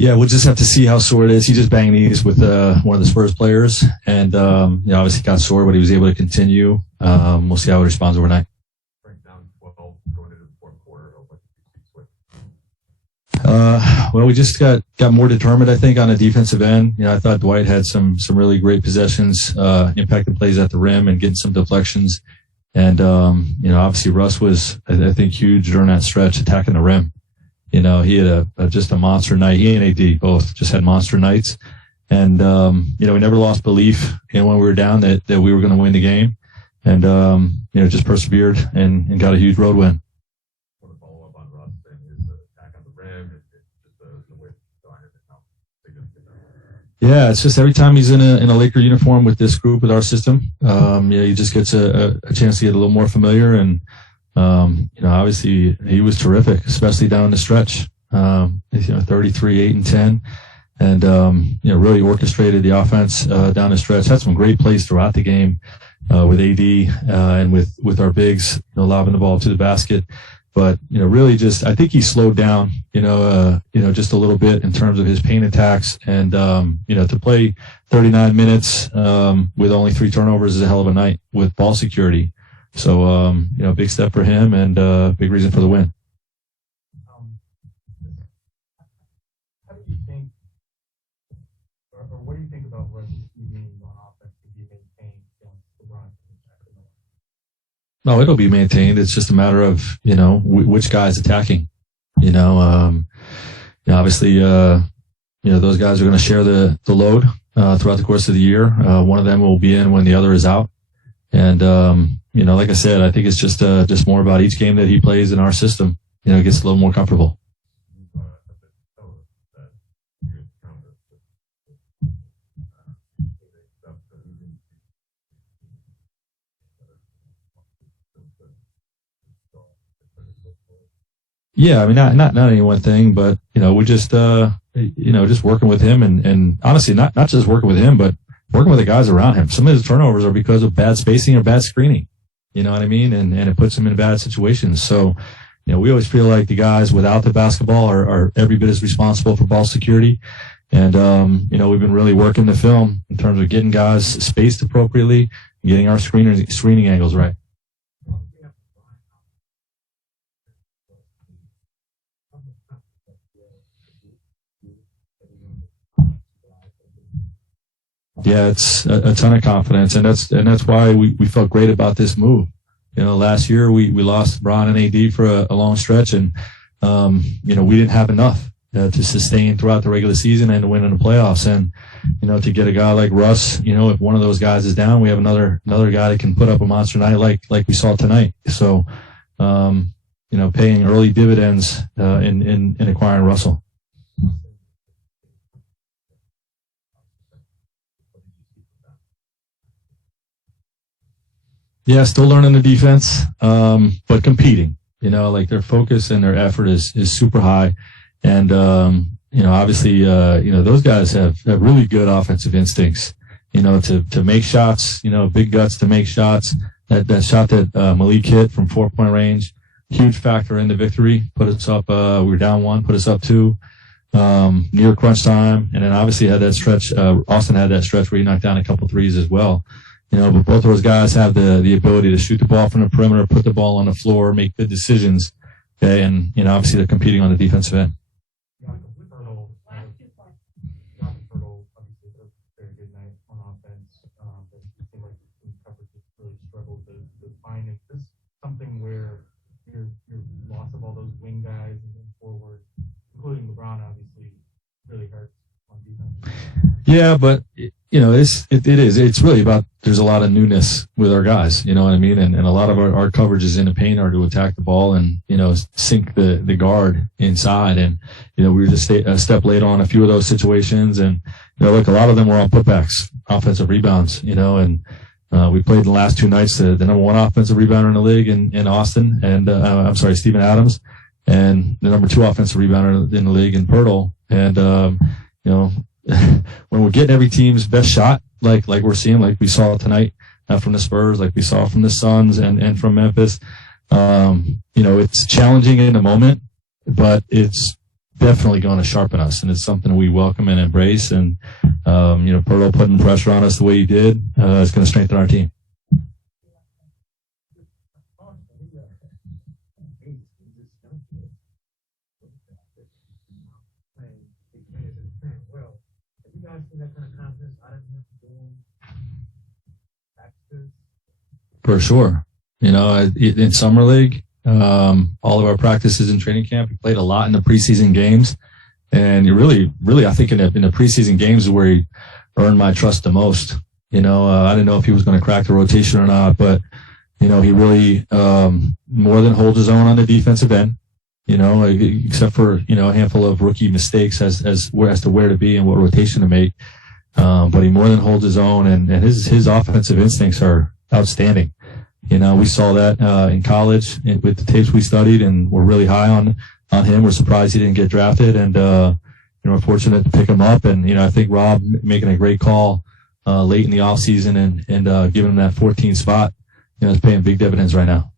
Yeah, we'll just have to see how sore it is. He just banged knees with one of the Spurs players, and obviously got sore, but he was able to continue. We'll see how it responds overnight. Down 12 going into the fourth quarter. Well, we just got more determined, I think, on the defensive end. I thought Dwight had some really great possessions, impacting plays at the rim and getting some deflections. And, obviously Russ was, I think, huge during that stretch attacking the rim. He had just a monster night. He and AD both just had monster nights. And, we never lost belief when we were down that we were going to win the game. And, just persevered and got a huge road win. Yeah, it's just every time he's in a Laker uniform with this group, with our system, he just gets a chance to get a little more familiar. And, obviously he was terrific, especially down the stretch. 33, 8, and 10. And, really orchestrated the offense down the stretch. Had some great plays throughout the game with AD and with our bigs, lobbing the ball to the basket. But, really just, I think he slowed down, just a little bit in terms of his paint attacks. And, to play 39 minutes with only 3 turnovers is a hell of a night with ball security. So, big step for him and big reason for the win. How do you think, or what do you think about what he's doing on offense to be maintained against LeBron? No, it'll be maintained. It's just a matter of, which guy is attacking. Obviously, those guys are going to share the load throughout the course of the year. One of them will be in when the other is out. And, like I said, I think it's just more about each game that he plays in our system, gets a little more comfortable. Yeah, I mean, not any one thing, but, we're just, just working with him and honestly, not just working with him, but working with the guys around him. Some of his turnovers are because of bad spacing or bad screening. You know what I mean? And it puts him in bad situations. So, we always feel like the guys without the basketball are every bit as responsible for ball security. And, we've been really working the film in terms of getting guys spaced appropriately and getting our screening angles right. Yeah, it's a ton of confidence, and that's why we felt great about this move. Last year we lost Bron and AD for a long stretch, and we didn't have enough to sustain throughout the regular season and to win in the playoffs. And to get a guy like Russ, if one of those guys is down, we have another guy that can put up a monster night like we saw tonight. So, paying early dividends in acquiring Russell. Yeah, still learning the defense, but competing. Their focus and their effort is super high. And, obviously, those guys have really good offensive instincts, to make shots, big guts to make shots. That shot that Malik hit from 4-point range, huge factor in the victory. Put us up, we were down 1, put us up 2, near crunch time. And then obviously had that stretch, Austin had that stretch where he knocked down a couple threes as well. But both of those guys have the ability to shoot the ball from the perimeter, put the ball on the floor, make good decisions. Okay, and obviously they're competing on the defensive end. Obviously, a very good night on offense. But it seemed like the coverage really struggled to find it. Is this something where your loss of all those wing guys and then forward, including LeBron, obviously, really hurts on defense? Yeah, but it's really about, there's a lot of newness with our guys, you know what I mean? And a lot of our coverages in the paint are to attack the ball and, sink the guard inside. And, we were just a step late on a few of those situations. And, look, a lot of them were on putbacks, offensive rebounds, and we played the last 2 nights the number 1 offensive rebounder in the league in Austin, and Steven Adams, and the number 2 offensive rebounder in the league in Pirtle. And, when we're getting every team's best shot, like we're seeing, like we saw tonight from the Spurs, like we saw from the Suns and from Memphis, it's challenging in the moment, but it's definitely going to sharpen us, and it's something we welcome and embrace. And Pirtle putting pressure on us the way he did is going to strengthen our team. For sure. In summer league, all of our practices in training camp, we played a lot in the preseason games, and you really, I think in the preseason games is where he earned my trust the most. I didn't know if he was going to crack the rotation or not, but he really more than holds his own on the defensive end. Except for a handful of rookie mistakes as to where to be and what rotation to make. But he more than holds his own, and his offensive instincts are outstanding. We saw that in college with the tapes we studied, and we're really high on him. We're surprised he didn't get drafted, and we're fortunate to pick him up. And I think Rob making a great call late in the offseason and giving him that 14 spot, is paying big dividends right now.